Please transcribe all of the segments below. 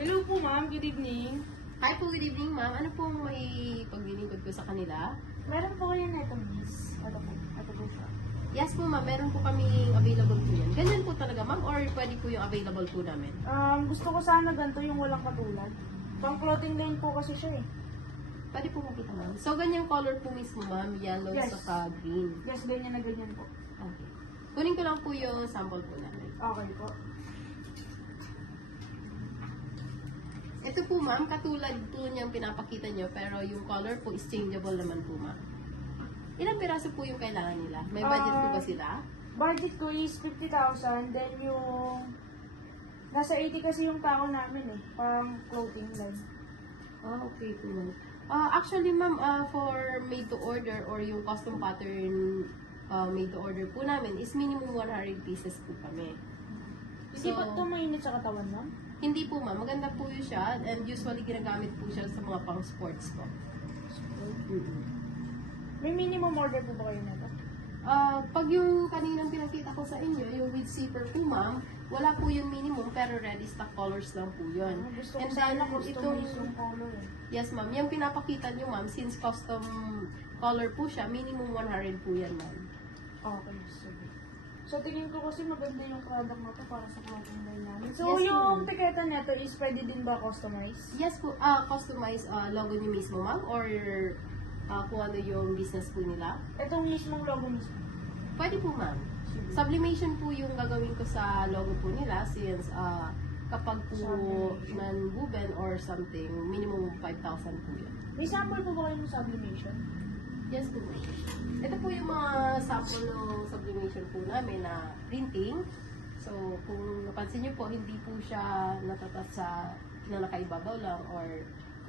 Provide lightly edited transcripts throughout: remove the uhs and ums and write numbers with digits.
Hello po ma'am, good evening. Hi po, good evening ma'am. Ano pong may paglilingkod ko sa kanila? Meron po kayo na itong miss. Ito po siya. Yes po ma'am, meron po kami available po yan. Ganyan po talaga ma'am or pwede po yung available po namin? Gusto ko sana ganito yung walang katulad. Pang clothing line po kasi siya eh. Pwede po makita ma'am. So ganyang color po mismo ma'am, yellow Yes. saka green. Yes, ganyan na ganyan po. Okay. Kunin ko lang po yung sample po namin. Okay po. Ito po ma'am, katulad po niyang pinapakita niyo pero yung color po is changeable naman po ma'am. Ilang piraso po yung kailangan nila? May budget po ba sila? Budget ko is 50,000. Then yung... Nasa 80 kasi yung tao namin eh. Pang clothing line. Okay po ma'am. Actually ma'am, for made to order or yung custom pattern made to order po namin is minimum 100 pieces po kami. Hindi po ito mainit sa katawan ma'am? Hindi po ma'am, maganda po yun siya and usually ginagamit po siya sa mga pang sports po. May minimum order po ba kayo na ito? Pag yung kaninang pinakita ko sa inyo, yung with zipper po ma'am, wala po yung minimum pero ready stock colors lang po yun. Gusto ko And sana then customize yung color eh. yes ma'am, yung pinapakita nyo ma'am, since custom color po siya, minimum 100 po yan ma'am. Okay, sige. So, tingin ko kasi maganda yung product na to para sa clothing line namin. So, Yes, yung ma'am. tiketa nito is pwede din ba customize? Yes po, customize logo nyo mismo ma'am or kung ano yung business po nila. Itong mismong logo mismo. Pwede po ma'am. Sige. Sublimation po yung gagawin ko sa logo po nila since kapag po Sublimation. non-woven or something, minimum 5,000 po yun. May sample po ba kayo ng sublimation? Yes po. Ito po yung mga sample ng sublimation po namin na printing. So, kung napansin nyo po, hindi po siya natatas sa na nakaibabaw lang or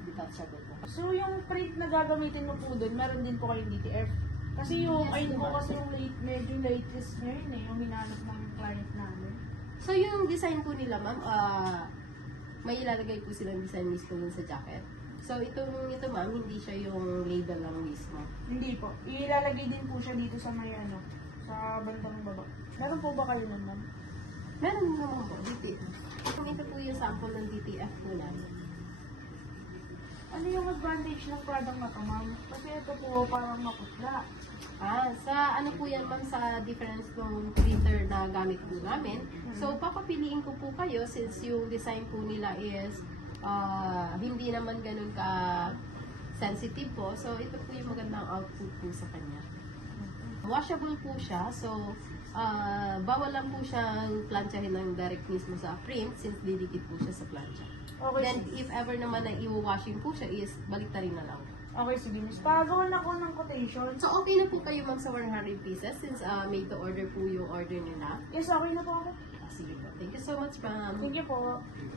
detachable po. So, yung print na gagamitin mo po doon, meron din po kayong DTF. Kasi yung, Yes, ayun po ma'am. kasi yung medyo latest ngayon eh, yung hinanap ng client namin. So, yung design po nila, ma'am, may ilalagay po silang design mismo dun sa jacket. So, ito ma'am, hindi siya yung label lang mismo. Hindi po. Ilalagay din po siya dito sa may ano, sa bandang baba. Meron po ba kayo nun, ma'am? Meron naman po, DTF. Ito po yung sample ng DTF po namin. Ano yung advantage ng product na to, ma'am? Kasi ito po parang maputla. Sa ano po yan ma'am, sa difference ng printer na gamit po namin. So, papapiliin ko po kayo since yung design po nila is hindi naman ganun ka sensitive po. So, ito po yung magandang output po sa kanya. Washable po siya. So, bawal lang po siyang planchahin ng direct mismo sa print since didikit po siya sa plancha. Okay, Then, sige. if ever naman na i-washing po siya is baliktarin na lang. Okay, sige, miss. Pagawan ako ng quotation. So, okay na po kayo ma'am sa 100 pieces since made to order po yung order nila. Yes, okay na po ako. Sige po. Thank you so much ma'am. Thank you po.